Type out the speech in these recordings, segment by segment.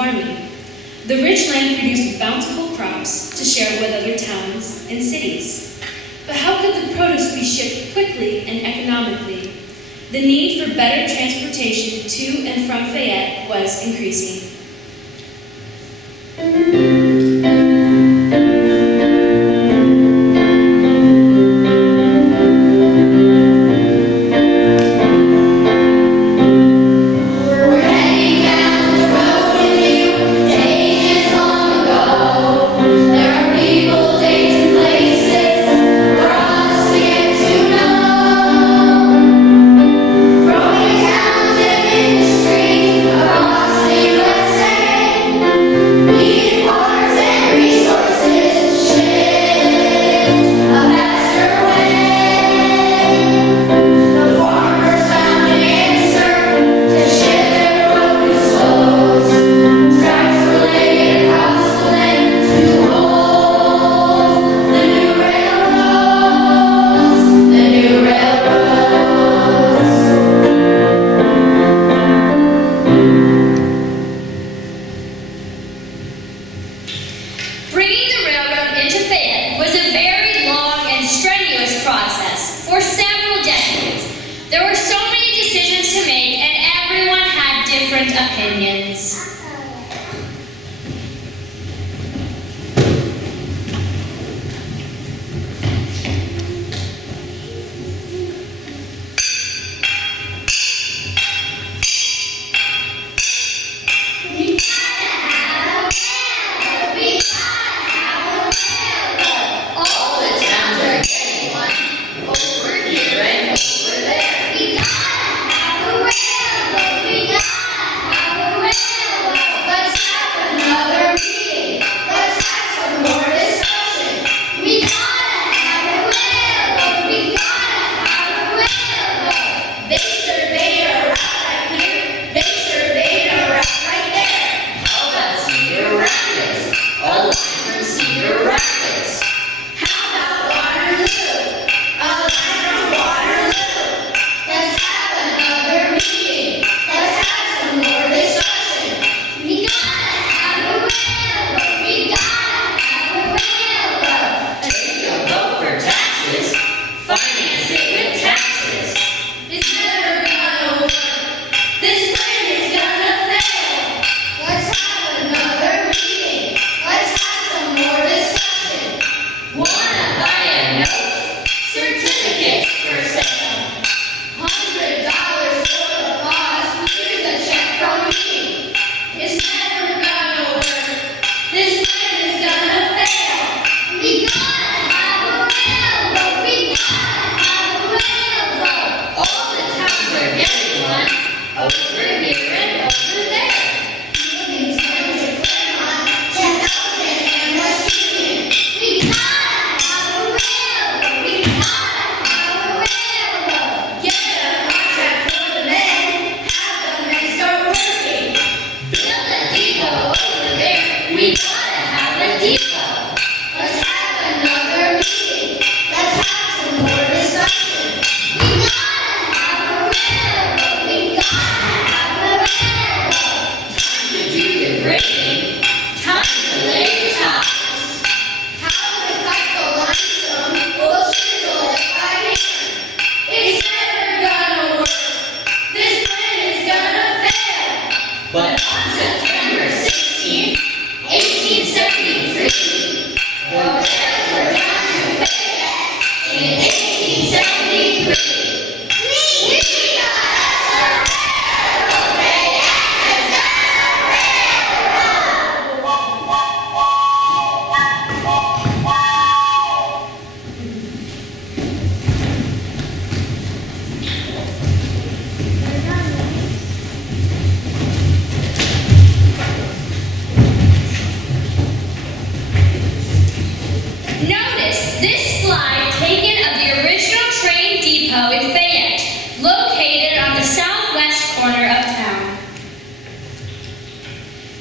farming. The rich land produced bountiful crops to share with other towns and cities. But how could the produce be shipped quickly and economically? The need for better transportation to and from Fayette was increasing.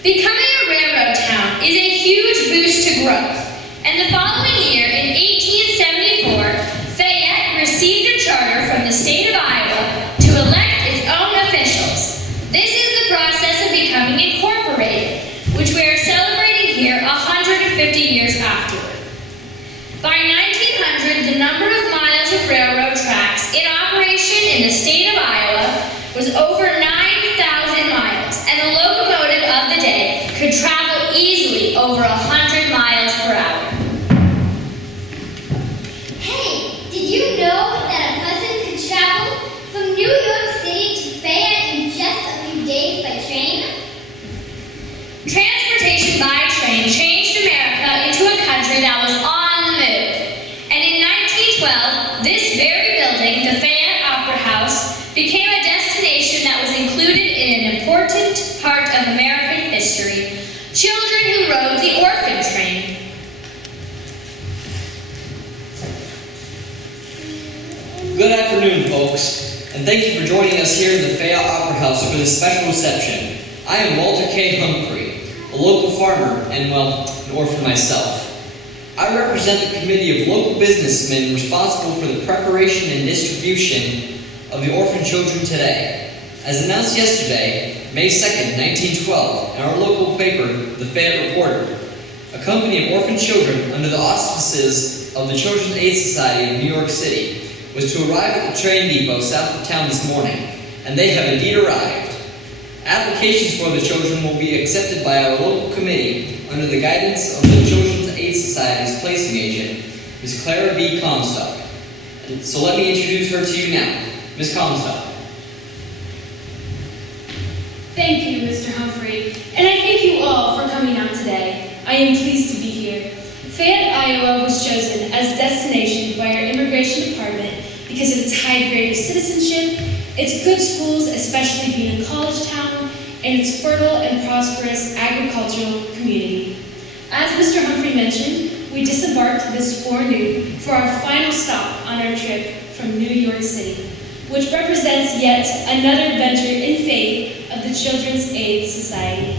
Becoming a railroad town is a huge boost to growth, and the following year, in 1874, Fayette received a charter from the state of Iowa to elect its own officials. This is the process of becoming incorporated. 50 years afterward. By 1900, the number of miles of railroad tracks in operation in the state of Iowa was over 9,000 miles, and the locomotive of the day could travel easily over 100 miles per hour. Hey, did you know that a person could travel from New York City to Fayette in just a few days by train? Transportation by train changed America into a country that was on the move. And in 1912, this very building, the Fayette Opera House, became a destination that was included in an important part of American history: children who rode the orphan train. Good afternoon, folks, and thank you for joining us here in the Fayette Opera House for this special reception. I am Walter K. Humphrey, a local farmer and, well, an orphan myself. I represent the committee of local businessmen responsible for the preparation and distribution of the orphan children today. As announced yesterday, May 2nd, 1912, in our local paper, the Fayette Reporter, a company of orphan children under the auspices of the Children's Aid Society of New York City was to arrive at the train depot south of town this morning, and they have indeed arrived. Applications for the children will be accepted by our local committee under the guidance of the Children's Aid Society's placing agent, Ms. Karla B. Comstock. And so let me introduce her to you now. Ms. Comstock. Thank you, Mr. Humphrey, and I thank you all for coming out today. I am pleased to be here. Fayette, Iowa was chosen as a destination by our immigration department because of its high grade of citizenship, its good schools, especially being a college town, and its fertile and prosperous agricultural community. As Mr. Humphrey mentioned, we disembarked this forenoon for our final stop on our trip from New York City, which represents yet another venture in faith of the Children's Aid Society.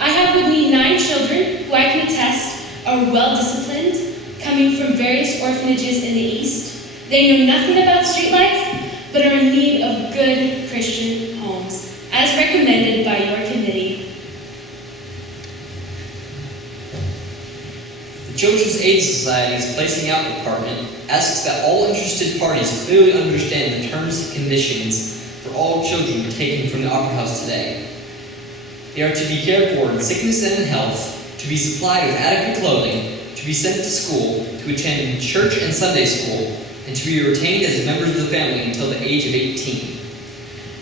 I have with me 9 children who I can attest are well-disciplined, coming from various orphanages in the East. They know nothing about street life, but are in need of good Christian homes, as recommended by your committee. The Children's Aid Society's Placing Out Department asks that all interested parties clearly understand the terms and conditions for all children taken from the Opera House today. They are to be cared for in sickness and in health, to be supplied with adequate clothing, to be sent to school, to attend church and Sunday school, and to be retained as members of the family until the age of 18.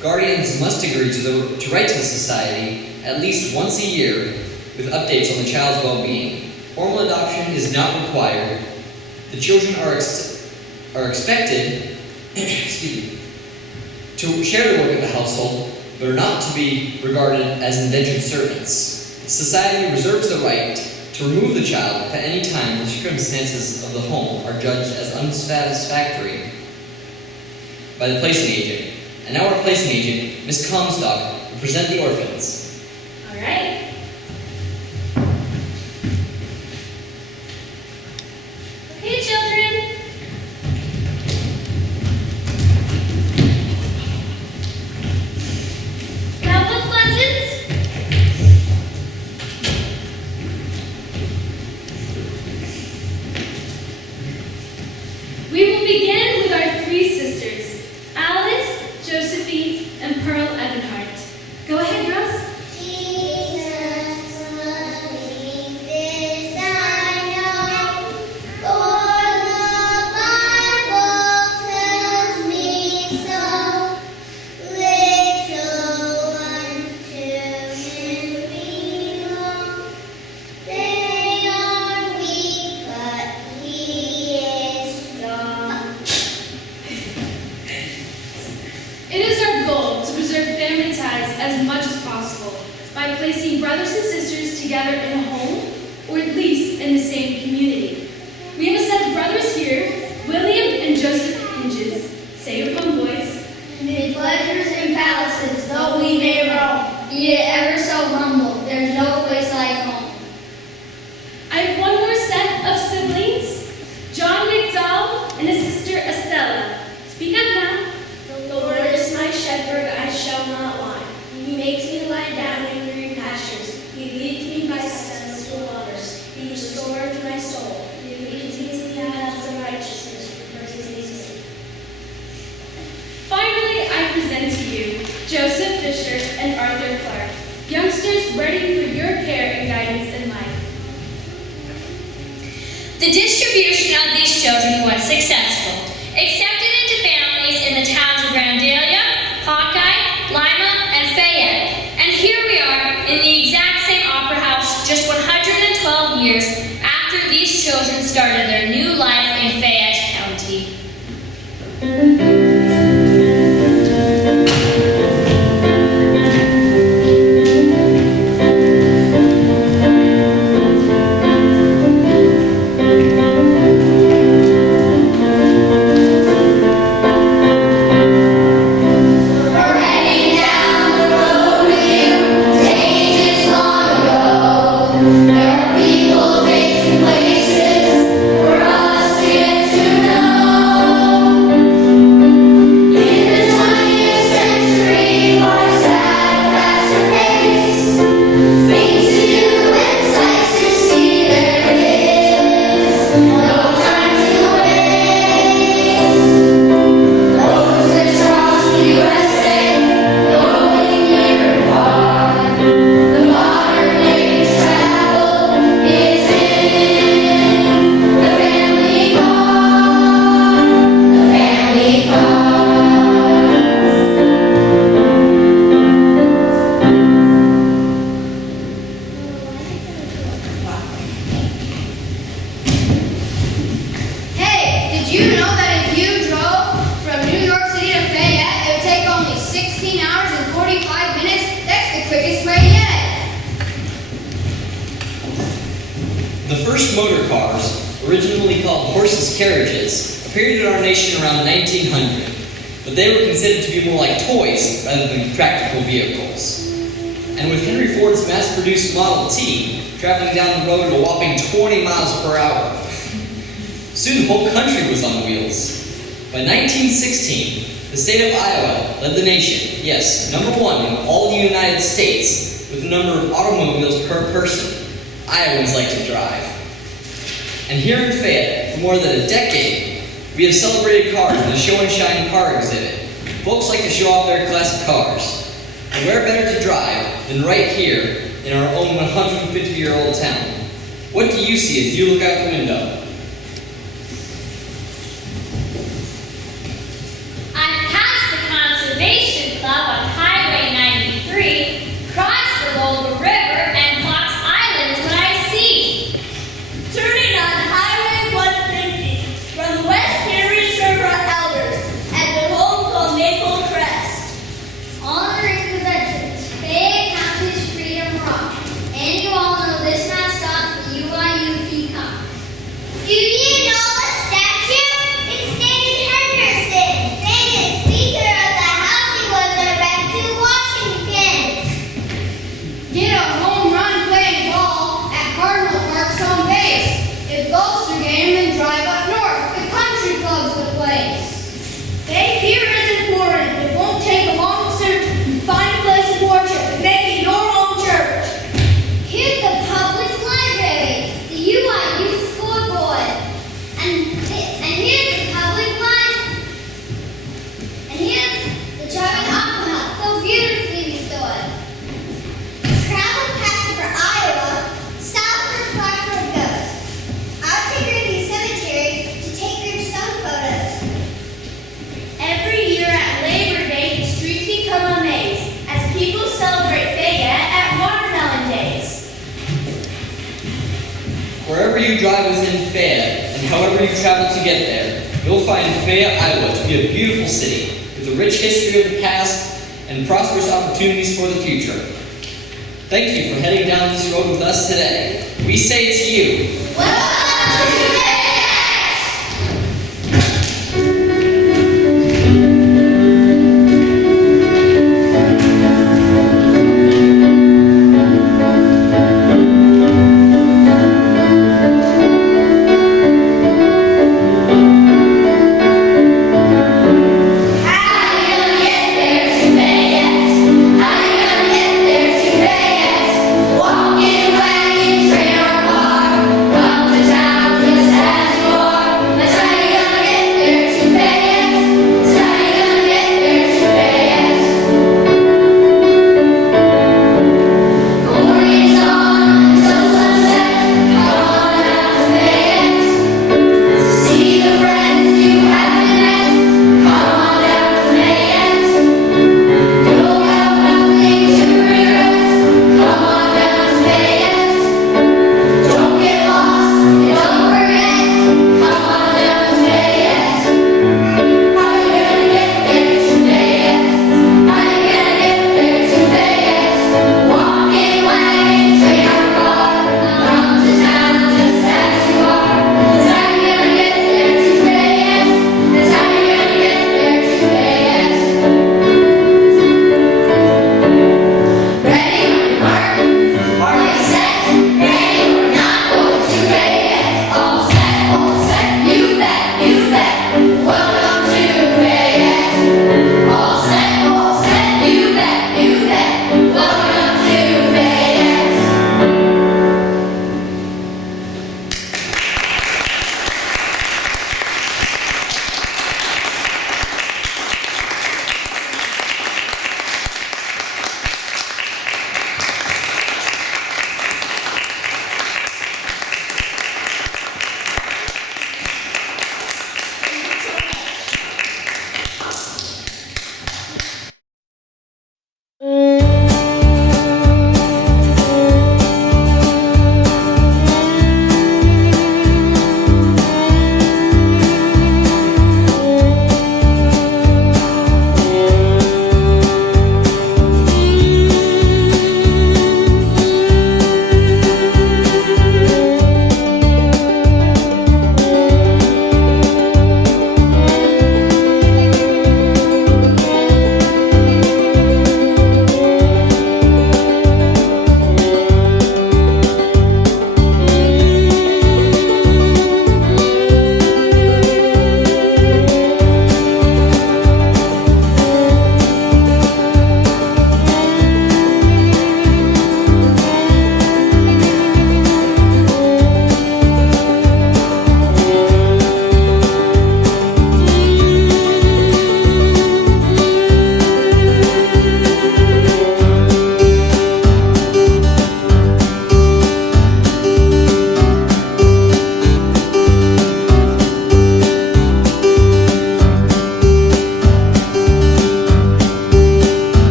Guardians must agree to write to the Society at least once a year with updates on the child's well-being. Formal adoption is not required. The children are expected to share the work of the household, but are not to be regarded as indentured servants. The Society reserves the right to remove the child at any time the circumstances of the home are judged as unsatisfactory by the placing agent. And now our placing agent, Ms. Comstock, will present the orphans. All right. Okay, children. Now book lessons? We will begin with our 3 sisters, Alice, Josephine, and Pearl Ebenhart. Go ahead, girls. Jesus was me, this I know, for the Bible tells me so. Little ones to him belong. They are weak, but he is strong. It is our goal to preserve family ties as much as possible by placing brothers and sisters together in a home, or at least in the same community. We have a set of brothers here, William and Joseph Hinges. Say your poem, boys. Mid pleasures and palaces, though we may roam, be it ever so humble, there's no place like home. I have one more set of siblings, John McDowell and his sister Estella. Speak up now. The Lord is my shepherd, I shall not want. He makes me lie down in green pastures. He leads me by still waters. He restores The distribution of these children was successful, accepted into families in the towns of Vandalia, Hawkeye, Lima, and Fayette. And here we are in the exact same opera house just 112 years after these children started their new life in Fayette County. Motor cars, originally called horses' carriages, appeared in our nation around 1900, but they were considered to be more like toys rather than practical vehicles. And with Henry Ford's mass-produced Model T traveling down the road at a whopping 20 miles per hour, soon the whole country was on wheels. By 1916, the state of Iowa led the nation, yes, #1 in all the United States, with the number of automobiles per person Iowans like to drive. And here in Fayette, for more than a decade, we have celebrated cars in the Show and Shine car exhibit. Folks like to show off their classic cars. And where better to drive than right here in our own 150-year-old town? What do you see as you look out the window? I passed the Conservation Club on Highway 93, crossed the Volga River, and Fox Islands when I see. Turning on Highway 150 from West Henry River Elders at the home called Maple Crest. Honoring the veterans, Fayette County's Freedom Rock. And you all know this not stop for UIU peacock. Do you know the statue? It's David Henderson, famous Speaker of the House. He was erected to Washington. Get a home run playing ball at Cardinal Park's home base. If golf's your game, then drive up north. The country club's the place. Stay here is important. It won't take a long search to find a place of worship and make it your own church. Here's the public library, the UIU scoreboard, and here's the public library, and here's the charming opera house, so beautifully restored. Travel past for Iowa, south where Clark Road goes. I'll take her to the cemetery to take gravestone photos. Every year at Labor Day, the streets become a maze as people celebrate Fayette at Watermelon Days. Wherever you drive within Fayette, and however you travel to get there, you'll find Fayette, Iowa to be a beautiful city with a rich history of the past and prosperous opportunities for the future. Thank you for heading down this road with us today. We say to you, Welcome to Fayette!